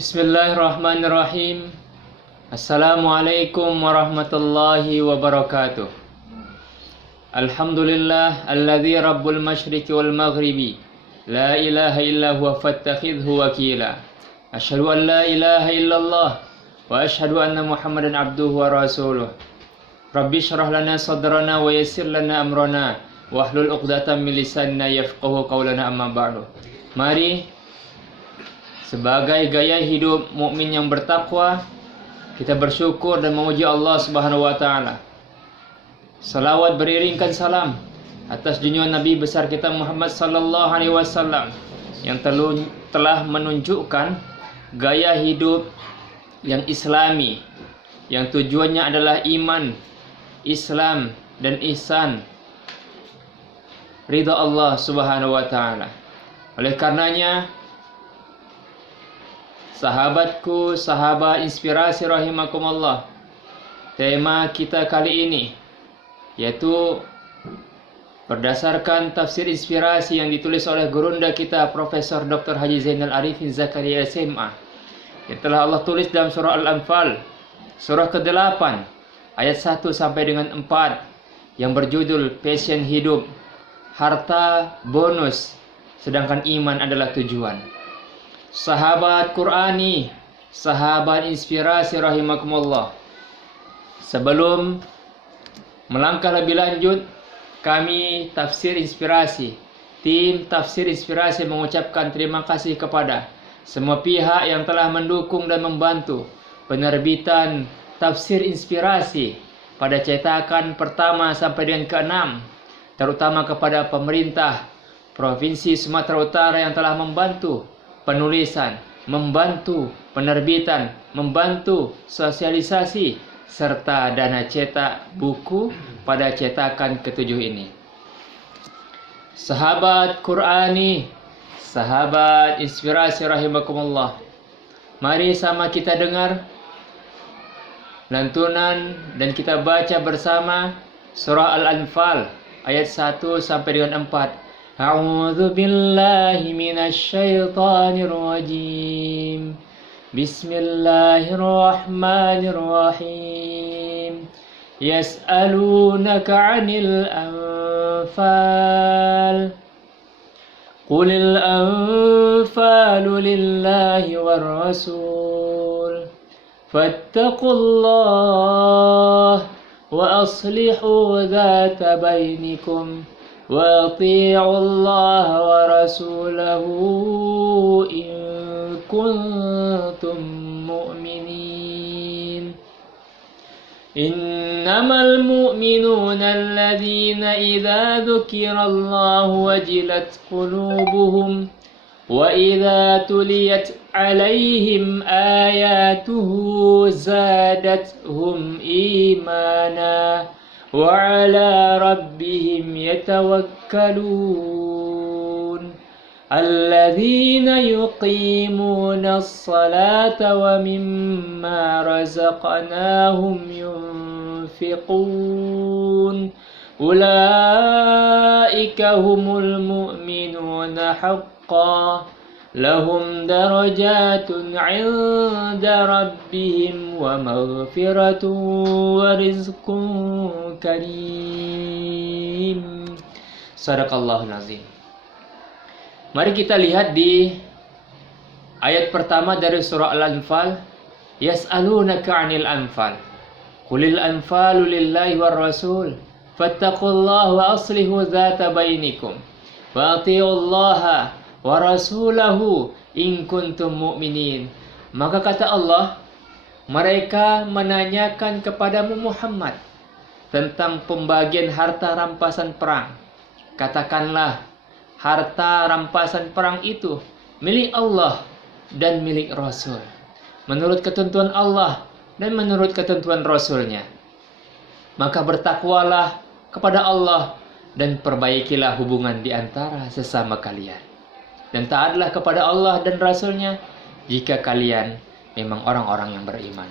Bismillahirrahmanirrahim. Assalamualaikum warahmatullahi wabarakatuh. Alhamdulillah alladzi rabbul masyriqi wal maghribi la ilaha illa huwa fattakhidhu wakila. Asyhadu an la ilaha illallah wa asyhadu anna Muhammadan abduhu wa rasuluh. Rabbi syrah lana sadrana wa yassir lana amrana wahlul 'uqdatam min lisanina yafqahu qawlana, amma ba'du. Mari sebagai gaya hidup mukmin yang bertakwa, kita bersyukur dan memuji Allah Subhanahu wa taala. Salawat beriringkan salam atas junjungan Nabi besar kita Muhammad sallallahu alaihi wasallam yang telah menunjukkan gaya hidup yang islami, yang tujuannya adalah iman, Islam dan ihsan, ridha Allah Subhanahu wa taala. Oleh karenanya, sahabatku, sahabat inspirasi rahimakumullah, tema kita kali ini yaitu berdasarkan tafsir inspirasi yang ditulis oleh gurunda kita Profesor Dr. Haji Zainal Arifin Zakaria SMA, yang telah Allah tulis dalam surah Al-Anfal surah ke-8 ayat 1 sampai dengan 4 yang berjudul passion hidup, harta bonus sedangkan iman adalah tujuan. Sahabat Qurani, sahabat inspirasi rahimakumullah, sebelum melangkah lebih lanjut, kami tafsir inspirasi, tim tafsir inspirasi mengucapkan terima kasih kepada semua pihak yang telah mendukung dan membantu penerbitan tafsir inspirasi pada cetakan pertama sampai dengan ke-6, terutama kepada pemerintah Provinsi Sumatera Utara yang telah membantu penulisan, membantu penerbitan, membantu sosialisasi, serta dana cetak buku pada cetakan ke-7 ini. Sahabat Qurani, sahabat inspirasi rahimakumullah, mari sama kita dengar lantunan dan kita baca bersama surah Al-Anfal ayat 1 sampai dengan 4. A'udzu billahi minasy syaithanir rajim. Bismillahirrahmanirrahim. Yas'alunaka 'anil anfal. Qulil anfalu lillahi war rasul. Fattaqullaha wa aslihu dzata bainikum. وَأَطِيعُوا اللَّهَ وَرَسُولَهُ إِن كُنتُم مُّؤْمِنِينَ إِنَّمَا الْمُؤْمِنُونَ الَّذِينَ إِذَا ذُكِرَ اللَّهُ وَجِلَتْ قُلُوبُهُمْ وَإِذَا تُلِيَتْ عَلَيْهِمْ آيَاتُهُ زَادَتْهُمْ إِيمَانًا وَعَلَى رَبِّهِمْ يَتَوَكَّلُونَ الَّذِينَ يُقِيمُونَ الصَّلَاةَ وَمِمَّا رَزَقْنَاهُمْ يُنْفِقُونَ أُولَئِكَ هُمُ الْمُؤْمِنُونَ حَقًّا lahum darajatun 'inda rabbihim wa maghfiratun wa rizqun karim. Sadaqallahul azim. Mari kita lihat di ayat pertama dari surah Al-Anfal. Yas'alunaka 'anil anfal. Qulil anfalu lillahi war rasul. Fattaqullaha wa aslihu dzata bainikum. Wa atiiullaha wa rasulahu in kuntum mu'minin. Maka kata Allah, mereka menanyakan kepadamu Muhammad tentang pembagian harta rampasan perang. Katakanlah, harta rampasan perang itu milik Allah dan milik Rasul, menurut ketentuan Allah dan menurut ketentuan Rasulnya. Maka bertakwalah kepada Allah dan perbaikilah hubungan di antara sesama kalian. Dan taatlah kepada Allah dan Rasulnya jika kalian memang orang-orang yang beriman.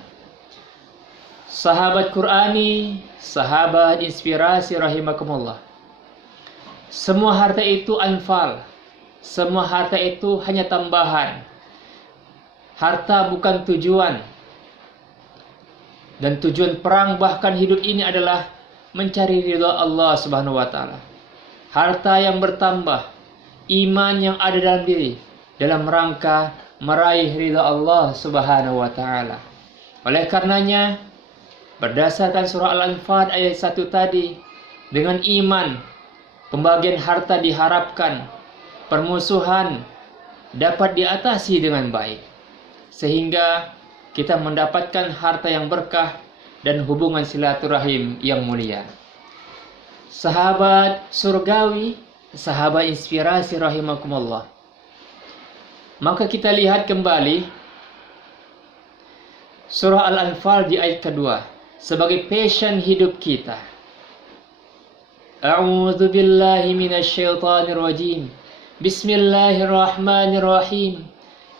Sahabat Qurani, sahabat inspirasi rahimakumullah, semua harta itu anfal, semua harta itu hanya tambahan. Harta bukan tujuan. Dan tujuan perang bahkan hidup ini adalah mencari ridha Allah Subhanahu wa taala. Harta yang bertambah, iman yang ada dalam diri dalam rangka meraih ridha Allah Subhanahu wa taala. Oleh karenanya, berdasarkan surah Al-Anfal ayat 1 tadi, dengan iman pembagian harta diharapkan permusuhan dapat diatasi dengan baik, sehingga kita mendapatkan harta yang berkah dan hubungan silaturahim yang mulia. Sahabat surgawi, sahabat inspirasi rahimakumullah. Maka kita lihat kembali surah Al-Anfal di ayat kedua sebagai passion hidup kita. A'udzu billahi minasyaitonir rajim. Bismillahirrahmanirrahim.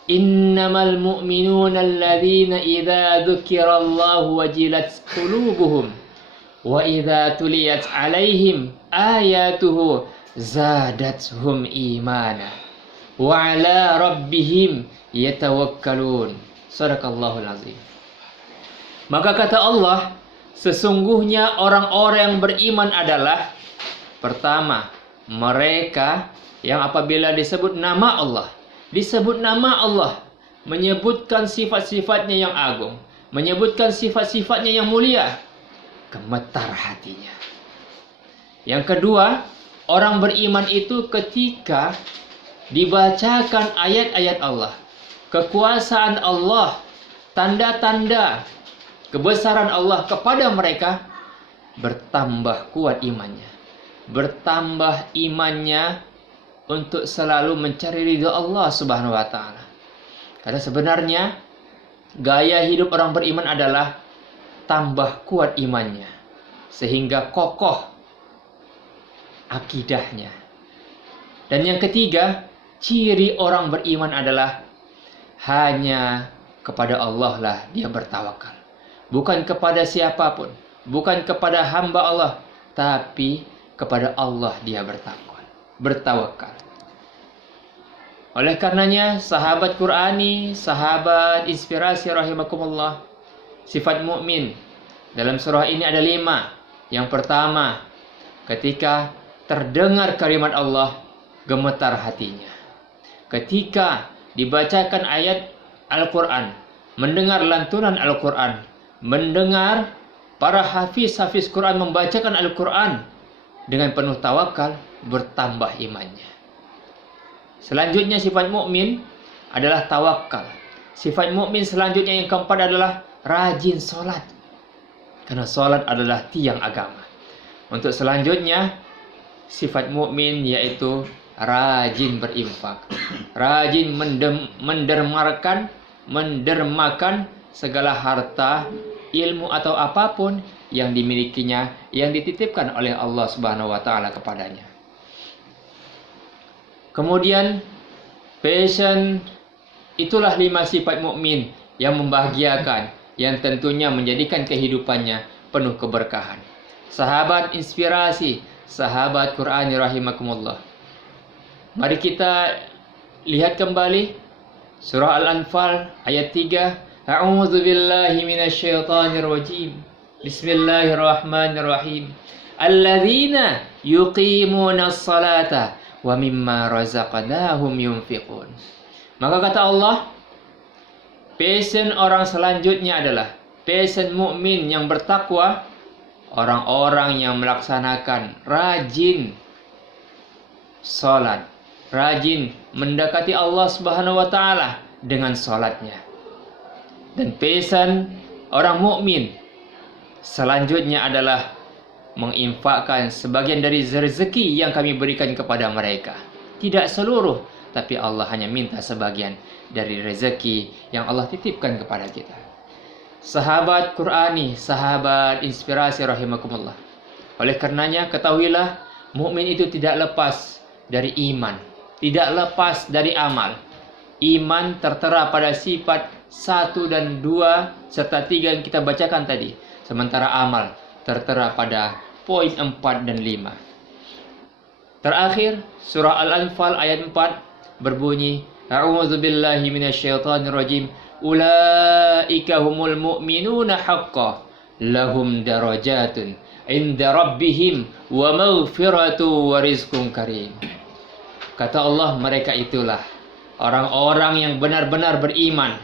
Innamal mu'minuna alladzina idza dzukirallahu wajilat qulubuhum wa idza tuliyat 'alaihim ayatuhu zadatuhum imana wa 'ala rabbihim yatawakkalun. Shadaqallahul azim. Maka kata Allah, sesungguhnya orang-orang yang beriman adalah pertama, mereka yang apabila disebut nama Allah, menyebutkan sifat-sifatnya yang agung, menyebutkan sifat-sifatnya yang mulia, gemetar hatinya. Yang kedua, orang beriman itu ketika dibacakan ayat-ayat Allah, kekuasaan Allah, tanda-tanda kebesaran Allah kepada mereka, bertambah kuat imannya. Bertambah imannya untuk selalu mencari ridha Allah Subhanahu wa taala. Karena sebenarnya gaya hidup orang beriman adalah tambah kuat imannya sehingga kokoh akidahnya. Dan yang ketiga, ciri orang beriman adalah hanya kepada Allah lah dia bertawakal. Bukan kepada siapapun, bukan kepada hamba Allah, tapi kepada Allah dia bertawakal. Oleh karenanya, sahabat Qur'ani, sahabat inspirasi rahimakumullah, sifat mukmin dalam surah ini ada 5. Yang pertama, ketika terdengar kalimat Allah, gemetar hatinya. Ketika dibacakan ayat Al-Quran, mendengar lantunan Al-Quran, mendengar para hafiz Quran membacakan Al-Quran dengan penuh tawakal, bertambah imannya. Selanjutnya sifat mukmin adalah tawakal. Sifat mukmin selanjutnya yang keempat adalah rajin sholat. Karena sholat adalah tiang agama. Untuk selanjutnya sifat mukmin yaitu rajin berinfak, rajin mendermakan segala harta, ilmu atau apapun yang dimilikinya, yang dititipkan oleh Allah Subhanahu wa taala kepadanya. Kemudian passion, itulah 5 sifat mukmin yang membahagiakan, yang tentunya menjadikan kehidupannya penuh keberkahan. Sahabat inspirasi, sahabat Qur'ani rahimakumullah. Mari kita lihat kembali surah Al-Anfal ayat 3. A'udzu billahi minasyaitonir rajim. Bismillahirrahmanirrahim. Alladzina yuqimunas salata wa mimma razaqnahum yunfiqun. Maka kata Allah, passion orang selanjutnya adalah passion mukmin yang bertakwa, orang-orang yang melaksanakan rajin salat, rajin mendekati Allah Subhanahu wa taala dengan salatnya. Dan passion orang mukmin selanjutnya adalah menginfakkan sebagian dari rezeki yang kami berikan kepada mereka. Tidak seluruh, tapi Allah hanya minta sebagian dari rezeki yang Allah titipkan kepada kita. Sahabat Qur'ani, sahabat inspirasi rahimakumullah. Oleh karenanya ketahuilah, mukmin itu tidak lepas dari iman, tidak lepas dari amal. Iman tertera pada sifat 1 dan 2 serta 3 yang kita bacakan tadi. Sementara amal tertera pada poin 4 dan 5. Terakhir, surah Al-Anfal ayat 4 berbunyi, A'udzu billahi minasyaitonir rajim. ulaika humul mu'minuna haqqan lahum darajatun inda rabbihim wa maghfiratu wa rizqun karim. Kata Allah, mereka itulah orang-orang yang benar-benar beriman.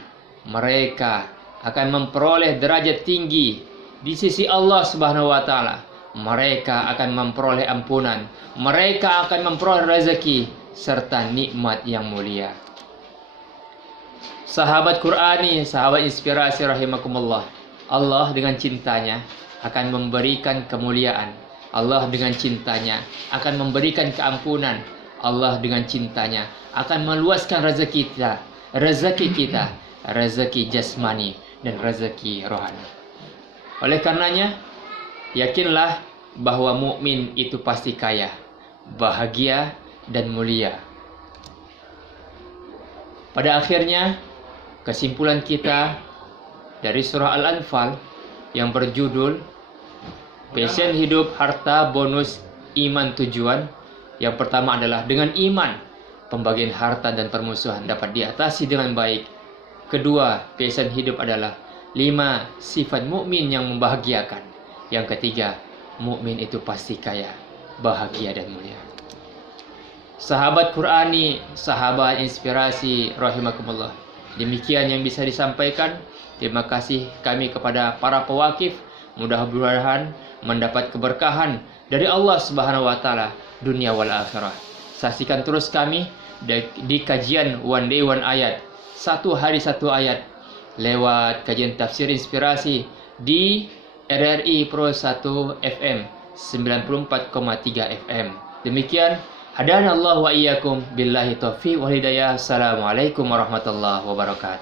Mereka akan memperoleh derajat tinggi di sisi Allah Subhanahu wa taala. Mereka akan memperoleh ampunan, mereka akan memperoleh rezeki serta nikmat yang mulia. Sahabat Qurani, sahabat inspirasi rahimakumullah, Allah dengan cintanya akan memberikan kemuliaan. Allah dengan cintanya akan memberikan keampunan. Allah dengan cintanya akan meluaskan rezeki kita, rezeki jasmani dan rezeki rohani. Oleh karenanya, yakinlah bahwa mukmin itu pasti kaya, bahagia dan mulia. Pada akhirnya, kesimpulan kita dari surah Al-Anfal yang berjudul passion hidup, harta, bonus, iman, tujuan. Yang pertama adalah dengan iman, pembagian harta dan permusuhan dapat diatasi dengan baik. Kedua, passion hidup adalah 5 sifat mukmin yang membahagiakan. Yang ketiga, mukmin itu pasti kaya, bahagia dan mulia. Sahabat Qurani, sahabat inspirasi rahimakumullah, demikian yang bisa disampaikan. Terima kasih kami kepada para pewakif. Mudah-mudahan mendapat keberkahan dari Allah Subhanahu wa taala dunia wal akhirah. Saksikan terus kami di kajian One Day One Ayat, satu hari satu ayat, lewat kajian tafsir inspirasi di RRI Pro 1 FM 94,3 FM. Demikian, hadanallahu wa iyyakum billahi taufiq wal hidayah. Assalamualaikum warahmatullahi wabarakatuh.